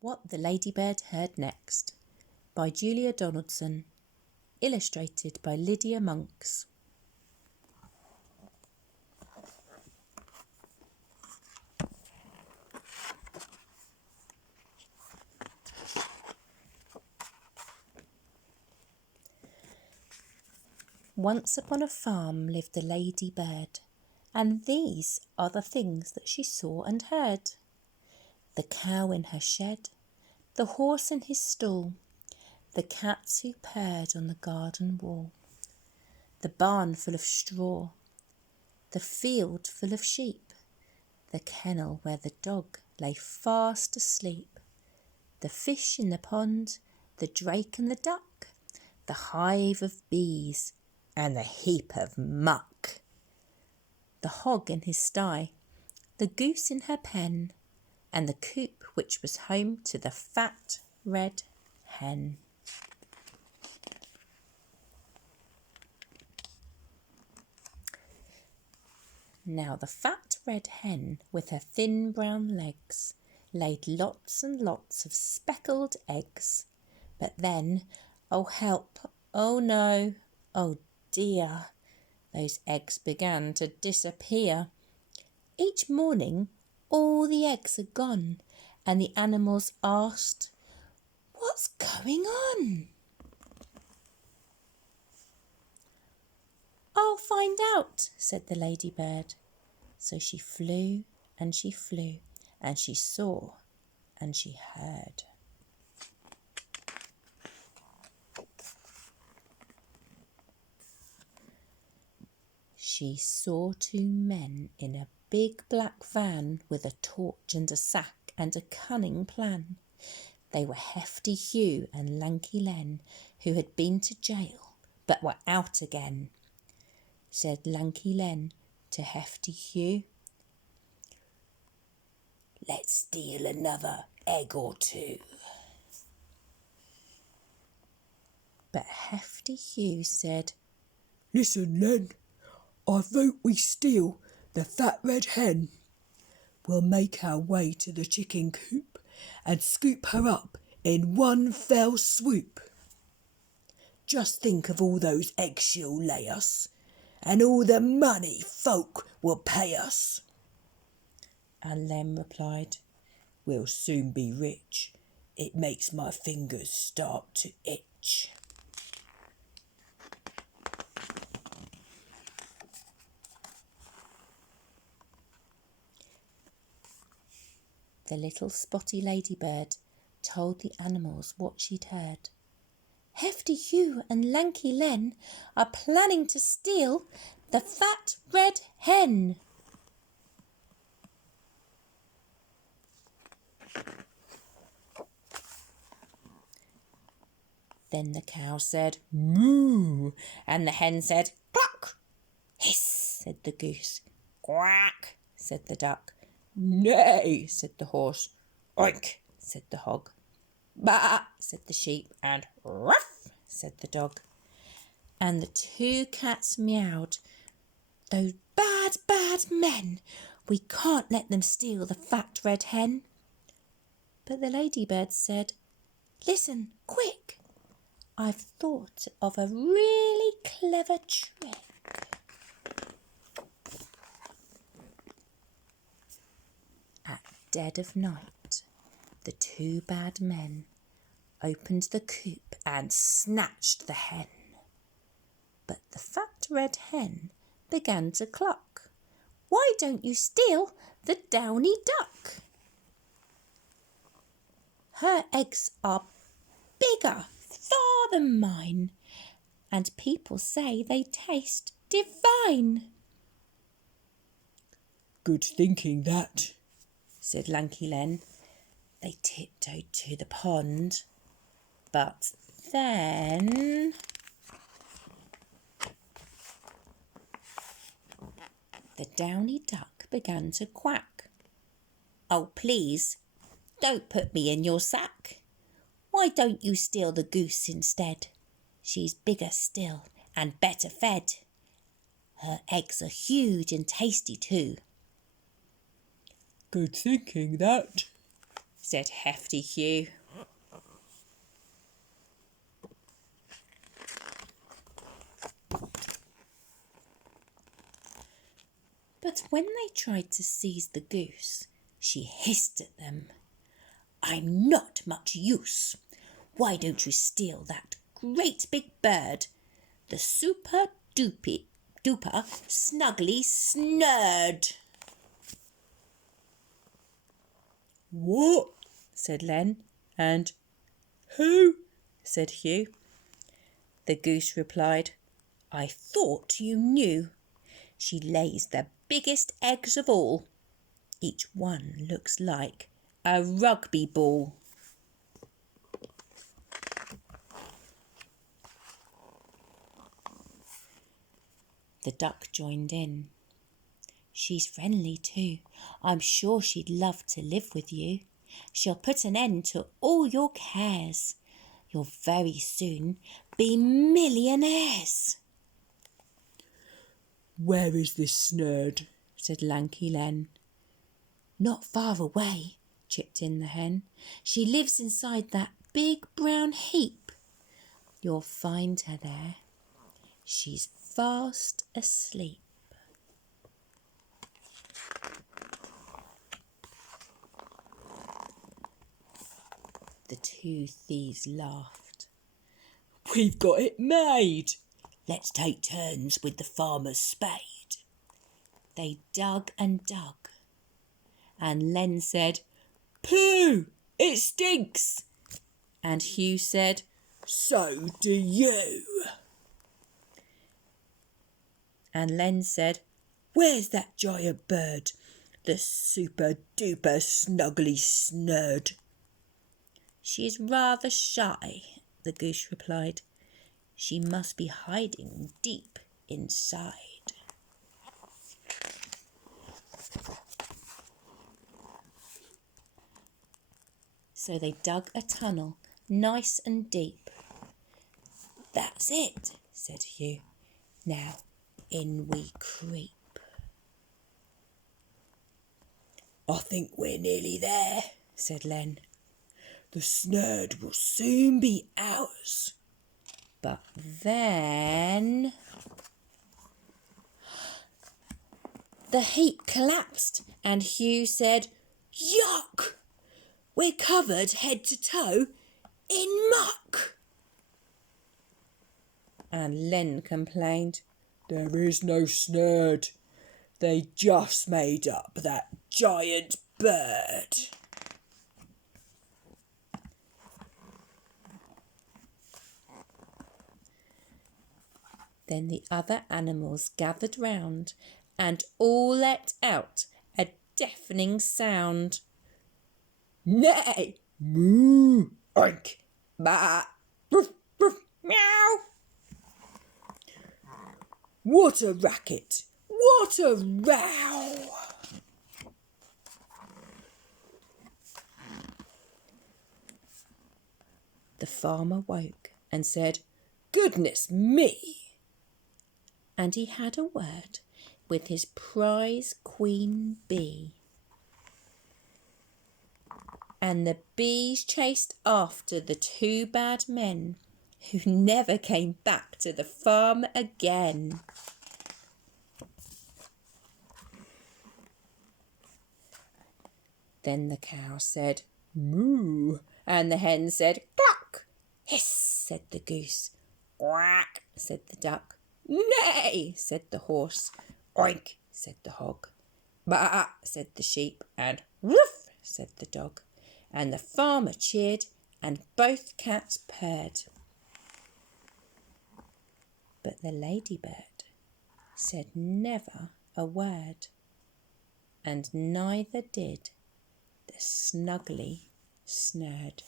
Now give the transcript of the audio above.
What the Ladybird Heard Next by Julia Donaldson, illustrated by Lydia Monks. Once upon a farm lived a ladybird, and these are the things that she saw and heard. The cow in her shed, the horse in his stall, the cats who purred on the garden wall, the barn full of straw, the field full of sheep, the kennel where the dog lay fast asleep, the fish in the pond, the drake and the duck, the hive of bees, and the heap of muck, the hog in his sty, the goose in her pen, and the coop which was home to the fat red hen. Now the fat red hen, with her thin brown legs, laid lots and lots of speckled eggs. But then, oh help, oh no, oh dear, those eggs began to disappear. Each morning all the eggs are gone, and the animals asked, "What's going on?" "I'll find out," said the ladybird. So she flew and she flew, and she saw and she heard. She saw two men in a big black van with a torch and a sack and a cunning plan. They were Hefty Hugh and Lanky Len, who had been to jail but were out again. Said Lanky Len to Hefty Hugh, "Let's steal another egg or two." But Hefty Hugh said, "Listen, Len, I vote we steal the fat red hen. We'll make our way to the chicken coop and scoop her up in one fell swoop. Just think of all those eggs she'll lay us, and all the money folk will pay us." And Len replied, "We'll soon be rich. It makes my fingers start to itch." The little spotty ladybird told the animals what she'd heard. "Hefty Hugh and Lanky Len are planning to steal the fat red hen." Then the cow said, "Moo," and the hen said, "Cluck." "Hiss," said the goose. "Quack," said the duck. "Neigh," said the horse. "Oink," said the hog. "Baa," said the sheep, and "Ruff," said the dog. And the two cats meowed, "Those bad, bad men! We can't let them steal the fat red hen." But the ladybird said, "Listen, quick! I've thought of a really clever trick." At dead of night, the two bad men opened the coop and snatched the hen. But the fat red hen began to cluck. "Why don't you steal the downy duck? Her eggs are bigger far than mine, and people say they taste divine." "Good thinking, that," said Lanky Len. They tiptoed to the pond, but then the downy duck began to quack. "Oh, please, don't put me in your sack. Why don't you steal the goose instead? She's bigger still and better fed. Her eggs are huge and tasty too." "Good thinking, that," said Hefty Hugh. But when they tried to seize the goose, she hissed at them. "I'm not much use. Why don't you steal that great big bird, the super duper snuggly snurd?" "What?" said Len. And "Who?" said Hugh. The goose replied, "I thought you knew. She lays the biggest eggs of all. Each one looks like a rugby ball." The duck joined in. "She's friendly too. I'm sure she'd love to live with you. She'll put an end to all your cares. You'll very soon be millionaires." "Where is this snurd?" said Lanky Len. "Not far away," chipped in the hen. "She lives inside that big brown heap. You'll find her there. She's fast asleep." The two thieves laughed. "We've got it made. Let's take turns with the farmer's spade." They dug and dug, and Len said, "Pooh! It stinks!" and Hugh said, "So do you." and Len said, "Where's that giant bird, the super duper snuggly snurd?" "She's rather shy," the goose replied. "She must be hiding deep inside." So they dug a tunnel nice and deep. "That's it," said Hugh. "Now in we creep." "I think we're nearly there," said Len. "The snurd will soon be ours." But then the heap collapsed, and Hugh said, "Yuck! We're covered head to toe in muck." And Len complained, "There is no snurd. They just made up that giant bird." Then the other animals gathered round and all let out a deafening sound. Neigh, moo, oink, ba, ruff, ruff, meow. What a racket! What a row! The farmer woke and said, "Goodness me!" and he had a word with his prize queen bee. And the bees chased after the two bad men, who never came back to the farm again. Then the cow said, "Moo," and the hen said, "Cluck!" "Hiss!" said the goose. "Quack!" said the duck. "Neigh!" said the horse. "Oink!" said the hog. "Baa!" said the sheep, and "Woof!" said the dog. And the farmer cheered, and both cats purred. But the ladybird said never a word, and neither did the snuggly snurd.